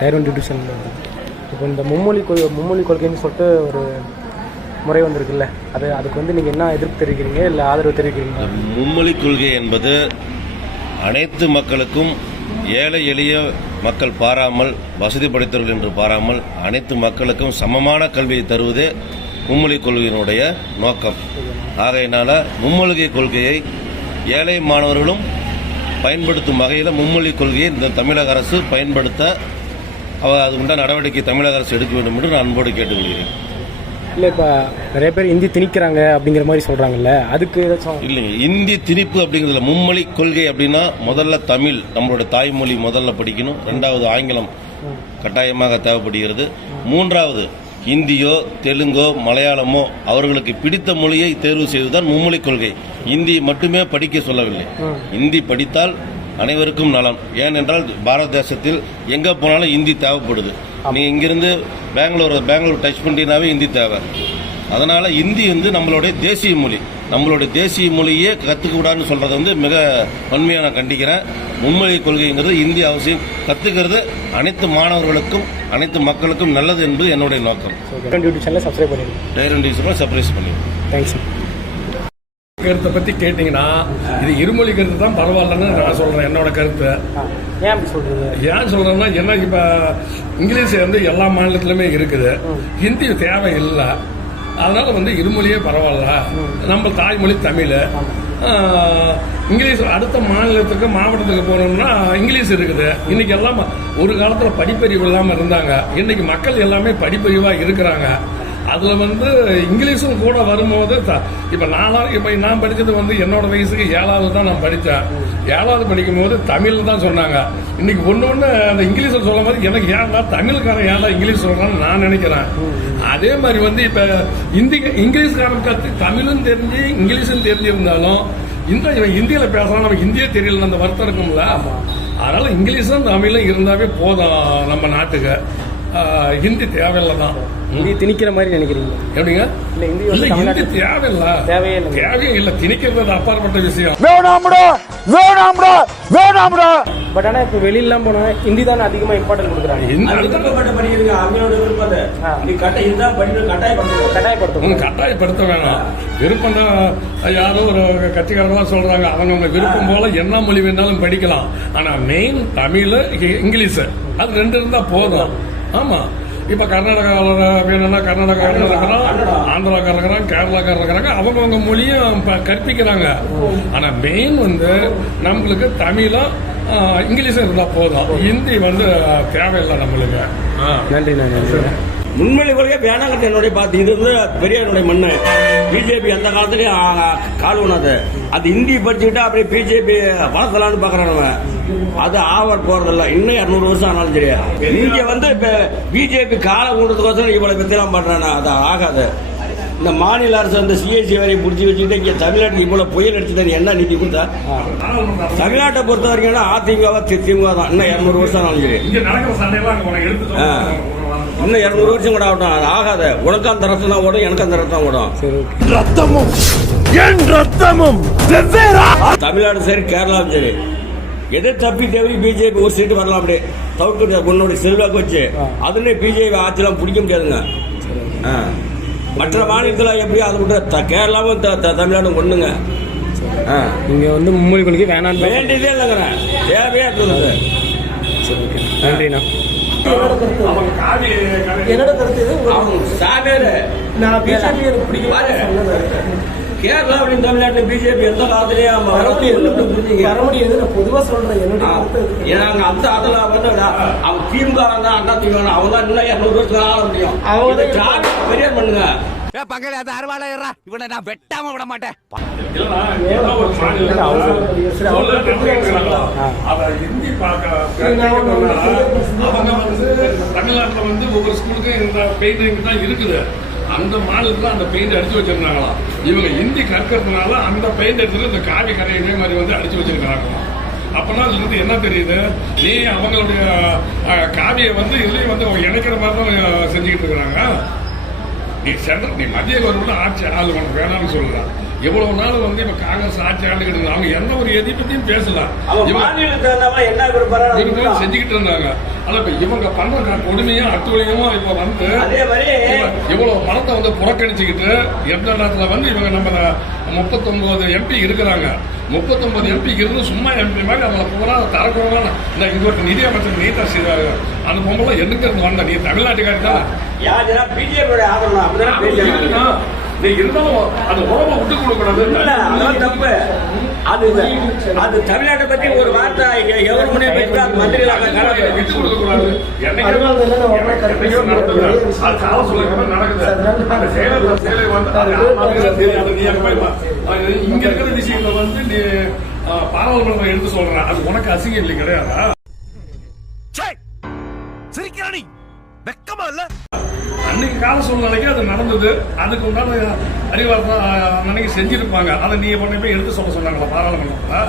Tyre 1 division. இப்போ இந்த மும்மொழி கொள்கைன்னு சொல்லிட்டு ஒரு முறை வந்திருக்குல்ல, அதுக்கு வந்து நீங்கள் என்ன எதிர்ப்பு தெரிவிக்கிறீங்க, இல்லை ஆதரவு தெரிவிக்கிறீங்க? மும்மொழி கொள்கை என்பது அனைத்து மக்களுக்கும், ஏழை எளிய மக்கள் பாராமல், வசதி படைத்தவர்கள் என்று பாராமல் அனைத்து மக்களுக்கும் சமமான கல்வியை தருவதே மும்மொழி கொள்கையினுடைய நோக்கம். ஆகையினால மும்மொழி கொள்கையை ஏழை மாணவர்களும் பயன்படுத்தும் வகையில் மும்மொழி கொள்கையை இந்த தமிழக அரசு பயன்படுத்த அது உண்டான நடவடிக்கை தமிழக அரசு எடுக்க வேண்டும் என்று நான் அன்போடு கேட்டுக்கொள்கிறேன். இல்லை, இப்போ நிறைய பேர் இந்தி திணிக்கிறாங்க அப்படிங்கிற மாதிரி சொல்கிறாங்கல்ல, அதுக்கு ஏதாச்சும்? இல்லைங்க, இந்தி திணிப்பு அப்படிங்கிறதுல மும்மொழி கொள்கை அப்படின்னா முதல்ல தமிழ், நம்மளோட தாய்மொழி முதல்ல படிக்கணும். ரெண்டாவது ஆங்கிலம் கட்டாயமாக தேவைப்படுகிறது. மூன்றாவது ஹிந்தியோ தெலுங்கோ மலையாளமோ அவர்களுக்கு பிடித்த மொழியை தேர்வு செய்வதுதான் மும்மொழி கொள்கை. இந்தி மட்டுமே படிக்க சொல்லவில்லை. இந்தி படித்தால் அனைவருக்கும் நலம். ஏனென்றால் பாரத தேசத்தில் எங்கே போனாலும் இந்தி தேவைப்படுது. நீங்கள் இங்கிருந்து பெங்களூர் டச் பண்ணினாவே இந்தி தேவை. அதனால இந்தி வந்து நம்மளுடைய தேசிய மொழி. நம்மளுடைய தேசிய மொழியே கற்றுக்கூடாதுன்னு சொல்றதை வந்து மிக வன்மையாக நான் கண்டிக்கிறேன். மும்மொழி கொள்கைங்கிறது இந்தி அவசியம் கற்றுக்கிறது அனைத்து மாணவர்களுக்கும் அனைத்து மக்களுக்கும் நல்லது என்பது என்னுடைய நோக்கம். சப்ஸ்கிரைப் பண்ணிடுங்க, டயர் 1 டிவிஷன் சப்ஸ்கிரைப் பண்ணிடுங்க. தேங்க்ஸ். கருத்தை பற்றி கேட்டிங்கன்னா இது இருமொழி கருத்து தான் பரவாயில்லன்னு நான் சொல்கிறேன். என்னோட கருத்து ஏன் சொல்கிறது? ஏன் சொல்கிறேன்னா, என்ன இப்போ இங்கிலீஷ் வந்து எல்லா மாநிலத்திலுமே இருக்குது, ஹிந்தி தேவை இல்லை. அதனால வந்து இருமொழியே பரவாயில்ல. நம்ம தாய்மொழி தமிழ். இங்கிலீஷ் அடுத்த மாநிலத்துக்கு மாவட்டத்துக்கு போனோம்னா இங்கிலீஷ் இருக்குது. இன்னைக்கு எல்லாம் ஒரு காலத்தில் படிப்பறிவு இல்லாமல் இருந்தாங்க. இன்னைக்கு மக்கள் எல்லாமே படிப்பறிவாக இருக்கிறாங்க. அதில் வந்து இங்கிலீஷும் கூட வரும்போது இப்போ நான் படித்தது வந்து என்னோட வயசுக்கு 7வது தான் நான் படித்தேன். 7வது படிக்கும் போது தமிழ் தான் சொன்னாங்க. இன்னைக்கு ஒன்று அந்த இங்கிலீஷில் சொல்லும் போது எனக்கு ஏன்டா தமிழ்காரன் ஏன்டா இங்கிலீஷ் சொல்கிறான்னு நான் நினைக்கிறேன். அதே மாதிரி வந்து இப்போ இங்கிலீஷ்காரன் கற்று தமிழும் தெரிஞ்சு இங்கிலீஷும் தெரிஞ்சிருந்தாலும் இவன் ஹிந்தியில் பேசுகிறான், நமக்கு ஹிந்தியே தெரியல, அந்த வருத்தம் இருக்கும்ல. அதனால இங்கிலீஷும் தமிழும் இருந்தாவே போதும் நம்ம நாட்டுக்கு. ஹிந்தி தேவையில்லை தான். ஹிந்தி திணிக்கிற மாதிரி நினைக்கிறீங்க? எப்படிங்க? ஹிந்தி தேவையே இல்லை. திணிக்கிறது அப்பாற்பட்ட விஷயம். பட் ஆனால் இப்போ வெளியிலாம் போனால் ஹிந்தி தானே அதிகமாக இம்பார்ட்டன்ட் கொடுக்குறாங்க. கட்டாயப்படுத்த வேணாம். விருப்பம் தான். யாரோ ஒரு கட்சிக்காரங்களாம் சொல்றாங்க அவங்க விருப்பம் போல என்ன மொழி வேணாலும் படிக்கலாம். ஆனா மெயின் தமிழ் இங்கிலீஷ் அது 2 இருந்தா போதும். ஆமா, இப்ப கர்நாடகாவில் வேணும்னா கர்நாடகாவில் இருக்கிறான், ஆந்திராக்காரர் இருக்கிறான், கேரளாக்காரர் இருக்கிறாங்க. அவங்க மொழியும் கற்பிக்கிறாங்க. ஆனா மெயின் வந்து நம்மளுக்கு தமிழும் இங்கிலீஷும் இருந்தா போதும். ஹிந்தி வந்து தேவையில்லை நம்மளுக்கு. நன்றி. நன்றி. முன்மொழி கொள்கை வேணாங்கிறது என்னுடைய பார்த்து. இது வந்து பெரியாருடைய மண்ணு. பிஜேபி அந்த காலத்துலயும் கால் ஊனாது. அது ஹிந்தி படிச்சுக்கிட்டா அப்படியே பிஜேபி வளர்த்தலான்னு பாக்குறாங்க. அது ஆவர் போறதில்ல. இன்னும் 200 வருஷம் ஆனாலும் தெரியாது. இங்க வந்து இப்ப பிஜேபி காலை ஊன்றதுக்கோசரம் இவ்வளவு பத்திலாம் பண்றானா? அது ஆகாது. இந்த மாநில அரசு வந்து சிஐசி வரையும் பிடிச்சி வச்சுக்கிட்டு இங்க தமிழ்நாட்டுக்கு இவ்வளவு புயல் அடிச்சுதான் என்ன நீதி கொடுத்தா? தமிழ்நாட்டை பொறுத்த வரைக்கும் அதிமுகவா திமுக தான். இன்னும் 200 வருஷம் ஆனாலும் சரி. இன்னும் 200 வருஷம் கூட ஆகட்டும். அது ஆகாத. உனக்கு அந்த ரத்தம் தான் ஓடும், எனக்கு அந்த ரத்தம் ஓடும். தமிழ்நாடு சரி, கேரளாவும் சரி. எதை தப்பி தேவை பிஜேபி ஒரு சீட்டு வரலாம். அப்படியே தவிர்க்க உன்னுடைய செல்வாக்கு வச்சு அதுல பிஜேபி ஆட்சியெல்லாம் பிடிக்க முடியாதுங்க. மற்ற மாநிலத்தில் எப்படியோ அது விட்டு கேரளாவும் தமிழ்நாடும் ஒண்ணுங்க. நீங்க வந்து மும்மொழி கொள்கை வேணாம் வேண்டியதே இல்லைங்கிறேன். தேவையா இருக்குது. நன்றிண்ணா. என்னோட கருத்து கேரளாவின் தமிழ்நாட்டில் பிஜேபி எந்த காலத்திலேயும் பொதுவா சொல்றேன். அதுல வந்து அவங்க திமுக அண்ணா திமுக அவங்க தான் இன்னும் 200 வருஷத்துக்கு ஆள முடியும். அவங்க பெரிய பண்ணுங்க. இவனை நான் வெட்டாம விட மாட்டேன். தமிழ்நாட்டில் வந்து ஒவ்வொரு ஸ்கூலுக்கும் இந்த பெயிண்டிங் தான் இருக்குது. அந்த மாநிலத்தில் அந்த பெயிண்ட் அடிச்சு வச்சிருந்தாங்களாம். இவங்க ஹிந்தி கற்கிறதுனால அந்த பெயிண்ட் எடுத்துட்டு இந்த காவி கரை இதே மாதிரி வந்து அடிச்சு வச்சிருக்கிறாங்களாம். அப்பனா அதுல இருந்து என்ன தெரியுது? நீ அவங்களுடைய காவியை வந்து இதுலயும் வந்து இணைக்கிற மாதிரி தான் செஞ்சுக்கிட்டு இருக்கிறாங்க. நீ மத்திய கவர்மெண்ட் ஆட்சி ஆள் உனக்கு வேணாம்னு சொல்லுறான். எவ்வளவு நாள் வந்து இப்ப காங்கிரஸ் ஆட்சி ஆண்டுகிட்டு அவங்க எந்த ஒரு எதிர்ப்பையும் பேசலாம் என்ன விரும்புறாங்க இவங்க செஞ்சுக்கிட்டு இருந்தாங்க. ஆனா இப்ப இவங்க பண்ற கொடுமையும் அட்டுவலியமும் இப்ப வந்து இவ்வளவு பணத்தை வந்து புறக்கணிச்சுக்கிட்டு எந்த நேரத்துல வந்து இவங்க நம்ம 39 எம்பி இருக்கிறாங்க. 39 எம்பி இருந்து சும்மா எம்பி மாதிரி அவங்களை பூரா தரக்குறவங்க இந்த இங்க நிதி அமைச்சர் நீதா செய்வாங்க. அந்த பொம்பளை எதுக்கு இருந்து வந்த நீ தமிழ்நாட்டுக்காரி தான் பிஜேபியோட ஆதரவு நீ இருந்தாலும் அந்த உறவை விட்டு கொடுக்கக்கூடாது. தப்பு. அது தமிழ்நாட்டை பத்தி ஒரு வார்த்தை எவ்வளவு முன்னே மந்திரிகளாக விட்டு கொடுக்க கூடாது. இங்க இருக்கிற விஷயங்களை வந்து நீ பாராளுமன்றம் எடுத்து சொல்ற அது உனக்கு அசிங்கம் இல்லை கிடையாதா? சிரிக்கிறானி வெக்கமா இல்ல? அன்னைக்கு கால சூழ்நிலைக்கு அது நடந்தது. அதுக்கு உண்டான அறிவார்த்தை அன்னைக்கு செஞ்சிருப்பாங்க. அதை நீ உடனே போய் எடுத்து சொல்ல சொன்னாங்களா பாராளுமன்றத்துல?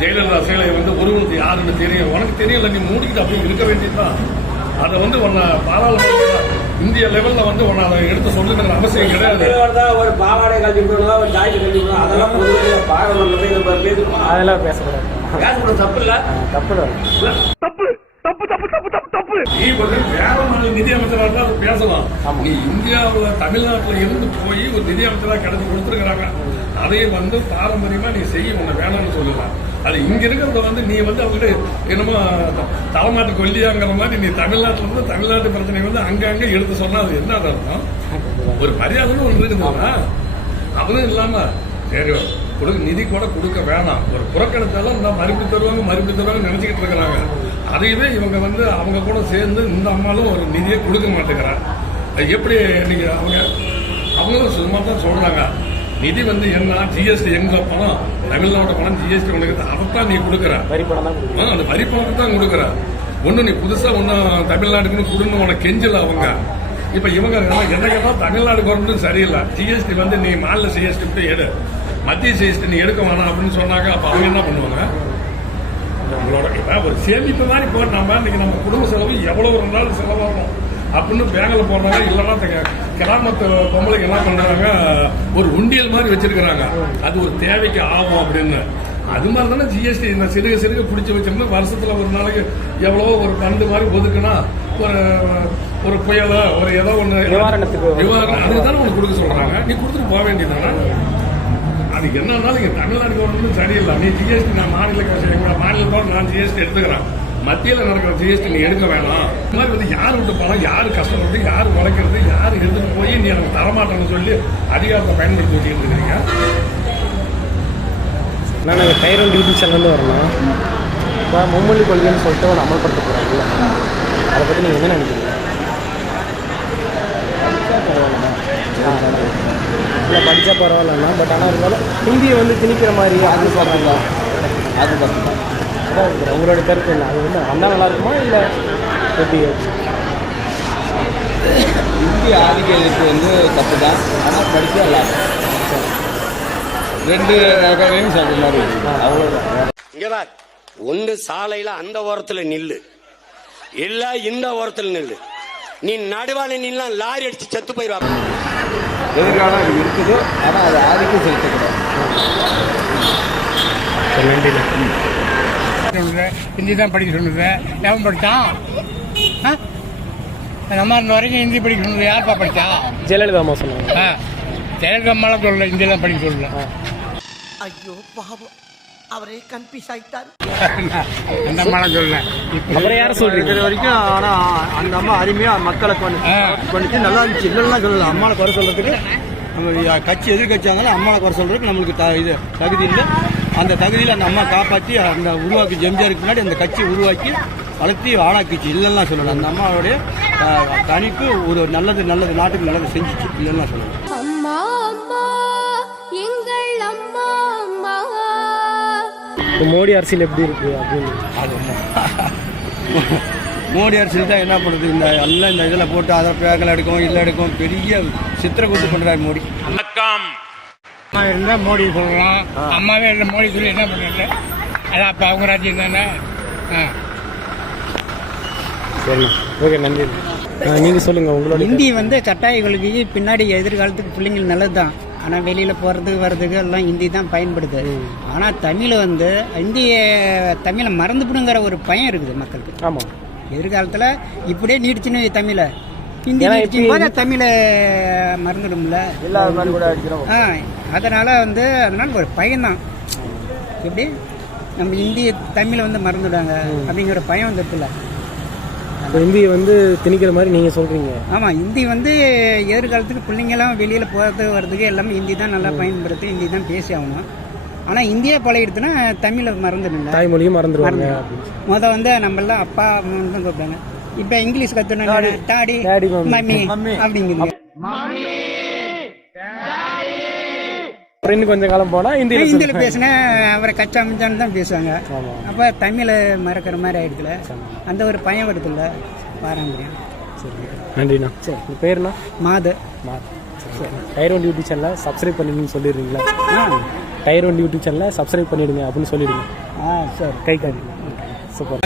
ஜெயலலிதா சேலை வந்து ஒருவனுக்கு யாருன்னு தெரியும், உனக்கு தெரியல, நீ மூடிக்கிட்டு அப்படி இருக்க வேண்டியதுதான். அதை வந்து உன்னை பாராளுமன்ற இந்திய லெவல்ல வந்து உன்னை அதை எடுத்து சொல்லுங்கிற அவசியம் கிடையாது. ஒரு பாவாடை கல்வி ஒரு ஜாக்கி கல்வி அதெல்லாம் அதெல்லாம் பேசக்கூடாது. தப்பு இல்ல, தப்பு தப்பு தப்பு தப்பு தப்பு தப்பு தப்பு. நீ வந்து வேற நாள் நிதி அமைச்சராக தான் அதை பேசலாம். நீ இந்தியாவுல தமிழ்நாட்டுல இருந்து போய் ஒரு நிதி அமைச்சராக கிடைச்சி கொடுத்துருக்காங்க. அதையும் வந்து பாரம்பரியமா நீ செய்ய உன்னை வேணாம்னு சொல்லலாம். அது இங்க இருக்கிறத வந்து நீ வந்து அவங்ககிட்ட என்னமோ தலைநாட்டு கொல்லியாங்கிற மாதிரி நீ தமிழ்நாட்டுல இருந்து தமிழ்நாட்டு பிரச்சனை வந்து அங்கங்க எடுத்து சொன்னா அது என்ன அர்த்தம்? ஒரு மரியாதைன்னு ஒன்று இருக்குதுன்னா அவனும் இல்லாம சரி நிதி கூட கொடுக்க வேணாம், ஒரு புறக்கணித்தாலும் இந்த மறுபடி தருவாங்க நினைச்சுக்கிட்டு இருக்கிறாங்க. அதையவே இவங்க வந்து அவங்க கூட சேர்ந்து இந்த அம்மாலும் ஒரு நிதியை கொடுக்க மாட்டேங்கிறாங்க. எப்படி இன்னைக்கு அவங்களும் சும்மா தான் சொல்றாங்க. நிதி வந்து என்ன ஜிஎஸ்டி எங்க பணம், தமிழ்நாடு பணம் ஜிஎஸ்டி உனக்கு அதைத்தான் நீ கொடுக்குற, அந்த வரி பணத்தை தான் கொடுக்குற. ஒன்னும் நீ புதுசா ஒன்னும் தமிழ்நாட்டுக்குன்னு கொடுன்னு உனக்கு கெஞ்சல அவங்க. இப்ப இவங்க என்ன கேட்டா தமிழ்நாடு கவர்மெண்ட்டும் சரியில்லை, ஜிஎஸ்டி வந்து நீ மாநில ஜிஎஸ்டி விட்டு எடு, மத்திய ஜிஎஸ்டி நீ எடுக்க வேணாம் அப்படின்னு சொன்னாங்க. அப்ப அவங்க என்ன பண்ணுவாங்க? நம்மளோட இப்ப ஒரு சேமிப்பு மாதிரி போட்டு நம்ம இன்னைக்கு நம்ம குடும்ப செலவு எவ்வளவு இருந்தாலும் செலவாகும் அப்படின்னு பேங்க்ல போடுறாங்க. இல்லைன்னா கிராமத்து பொம்பளைக்கு என்ன பண்றாங்க, ஒரு உண்டியல் மாதிரி வச்சிருக்கிறாங்க, அது ஒரு தேவைக்கு ஆகும் அப்படின்னு. அது மாதிரி தானே ஜிஎஸ்டி இந்த சிறுக சிறுக பிடிச்சி வச்சிருந்தா வருஷத்துல ஒரு நாளைக்கு எவ்வளவோ ஒரு ஃபண்டு மாதிரி ஒதுக்குனா ஒரு புயல ஒரு ஏதோ ஒண்ணு நிவாரணம் அதுதானே உனக்கு கொடுக்க சொல்றாங்க. நீ கொடுத்துட்டு போக வேண்டியதானே. அது என்னன்னாலும் இங்க தமிழ்நாடு கவர்மெண்ட் சரியில்லை. நீ ஜிஎஸ்டி நான் மாநிலத்தோட நான் ஜிஎஸ்டி எடுத்துக்கிறேன், மத்தியில் நடக்கிற ஜிஎஸ்டி நீ எடுக்க வேணாம். இந்த மாதிரி வந்து யார் விட்டு போனா யாரு கஷ்டப்படுறது, யாரு உழைக்கிறது, யாரு எடுத்துட்டு போய் நீ எனக்கு தரமாட்டேன்னு சொல்லி அதிகாரத்தை பயன்படுத்தி வச்சுக்கிட்டு இருக்கிறீங்க. நான் நாங்கள் கைரன் யூடியூப் சேனல்லேருந்து வரணும். இப்போ மும்மொழி கொள்கைன்னு சொல்லிட்டு ஒன்று அமல்படுத்த போகிறாங்கல்ல, அதை பற்றி நீங்கள் என்ன நினைக்கிறீங்க? இல்லை படித்தா பரவாயில்லண்ணா, பட் ஆனால் இருந்தாலும் ஹிந்தியை வந்து திணிக்கிற மாதிரி அப்படின்னு சொல்கிறாங்க. அது அதான் உங்களோட கருத்து என்ன? அது வந்து வந்தால் நல்லா இருக்குமா இல்லை எப்படி? ஹிந்தி ஆதிக்க எழுத்து வந்து தப்பு தான், ஆனால் படித்தா நல்லா இருக்கும். ரெண்டு நகரையும் சொல்ற மாதிரி அவ்வளோதான். இங்க பார், ஒன்று சாலையில் அந்த ஓரத்தில் நில்லு, இல்லை இந்த ஓரத்தில் நில்லு. நீ நடுவான நின்னா லாரி அடிச்சு செத்து போயிடுவாங்க. எதிர்காலம் இருக்குது, ஆனால் அது ஆதிக்கம் செலுத்தக்கூடாது. ஹிந்தி தான் படிக்க சொன்னது. எவன் படித்தான்? நம்ம இந்த வரைக்கும் ஹிந்தி படிக்க சொன்னது யார்ப்பா படித்தா? ஜெயலலிதா அம்மா சொன்னாங்க. ஜெயலலிதா அம்மாலாம் சொல்லல, ஹிந்தியெல்லாம் படிக்க சொல்லல. ஐயோ பாவம், அவரே கன்ஃபியூஸ் ஆயிட்டாரு. அந்த அம்மாலாம் சொல்லல. அப்புறம் யாரும் சொல்றீங்க இது வரைக்கும்? ஆனால் அந்த அம்மா அருமையாக மக்களை பண்ணிட்டு நல்லா இருந்துச்சு. இல்லைன்னா சொல்லலாம். அம்மாவை குறை சொல்றதுக்கு நம்ம கட்சி எதிர்கட்சியாங்களோ அம்மாவை குறை சொல்றதுக்கு நம்மளுக்கு இது தகுதி இல்லை. அந்த தகுதியில் அந்த அம்மா காப்பாற்றி அந்த உருவாக்கி எம்ஜிஆருக்கு முன்னாடி அந்த கட்சி உருவாக்கி வளர்த்தி ஆளாக்கிச்சு. இல்லைன்னா சொல்லலாம். அந்த அம்மாவுடைய தனிப்பு ஒரு நல்லது நாட்டுக்கு நல்லது செஞ்சிச்சு. இல்லைன்னா சொல்லலாம். அம்மா அம்மா எங்கள் அம்மா அம்மா. இப்போ மோடி அரசியல் எப்படி இருக்கு அப்படின்னு? அது மோடி அரசியல் தான் என்ன பண்ணுறது, இந்த எல்லாம் இந்த இதில் போட்டு அதை பேக்கில் எடுக்கும் இல்லை எடுக்கும், பெரிய சித்திரக்கூத்து பண்ணுறாரு மோடி. வணக்கம். அம்மா இருந்தால் மோடி சொல்லலாம், அம்மாவே இல்லை மோடி சொல்லி என்ன பண்ணுறது? அதான் அப்போ அவங்க ராஜ்யம் தானே. சரி, ஓகே, நன்றி. நீங்கள் சொல்லுங்கள் உங்களோட. ஹிந்தி வந்து கட்டாய கொள்கைக்கு பின்னாடி எதிர்காலத்துக்கு பிள்ளைங்களுக்கு நல்லது தான். ஆனால் வெளியில் போகிறதுக்கு வர்றதுக்கு எல்லாம் ஹிந்தி தான் பயன்படுது. ஆனால் தமிழ் வந்து தமிழை மறந்துவிடுங்கிற ஒரு பயம் இருக்குது மக்களுக்கு. ஆமாம், எதிர்காலத்தில் இப்படியே நீடிச்சுன்னு தமிழை ஹிந்தி நீடிச்சும் போது தமிழை மறந்துடும்ல எல்லாரும் கூட அடிக்கிறோம். அதனால ஒரு பயம்தான். எப்படி நம்ம ஹிந்தி தமிழை வந்து மறந்துவிடுவாங்க அப்படிங்கிற பயம் வந்துருக்குல்ல. ஹிந்தியை வந்து திணிக்கிற மாதிரி நீங்கள் சொல்கிறீங்க. ஆமாம், ஹிந்தி வந்து எதிர்காலத்துக்கு பிள்ளைங்கெல்லாம் வெளியில் போகிறதுக்கு வர்றதுக்கு எல்லாமே ஹிந்தி தான் நல்லா பயன்படுத்தி ஹிந்தி தான் பேசி ஆகணும். ஆனால் இந்தியா பழகிடுதுன்னா தமிழை மறந்துடுங்க, தாய்மொழியும் மறந்துடுவாங்க. வந்து நம்மளாம் அப்பா அம்மான்னு தான் கூப்பிட்டாங்க. இப்போ இங்கிலீஷ் கற்றுனா டாடி மம்மி அப்படிங்குது. இன்னும் கொஞ்சம் காலம் போனால் ஹிந்தியில் பேசினா அவரை கச்சா மிஞ்சான்னு தான் பேசுவாங்க. அப்போ தமிழை மறக்கிற மாதிரி ஆயிடுதுல, அந்த ஒரு பயம் வருதுல்ல பாரம்பரியம். சரி, நன்றிண்ணா. சரி, உங்கள் பேருண்ணா? மாது. சரி, டயர் 1 யூடியூப் சேனலை சப்ஸ்கிரைப் பண்ணிடுங்கன்னு சொல்லிடுறீங்களா? டயர் 1 யூடியூப் சேனலை சப்ஸ்கிரைப் பண்ணிடுங்க அப்படின்னு சொல்லிடுங்க. சரி, கை காட்டி. சூப்பர்.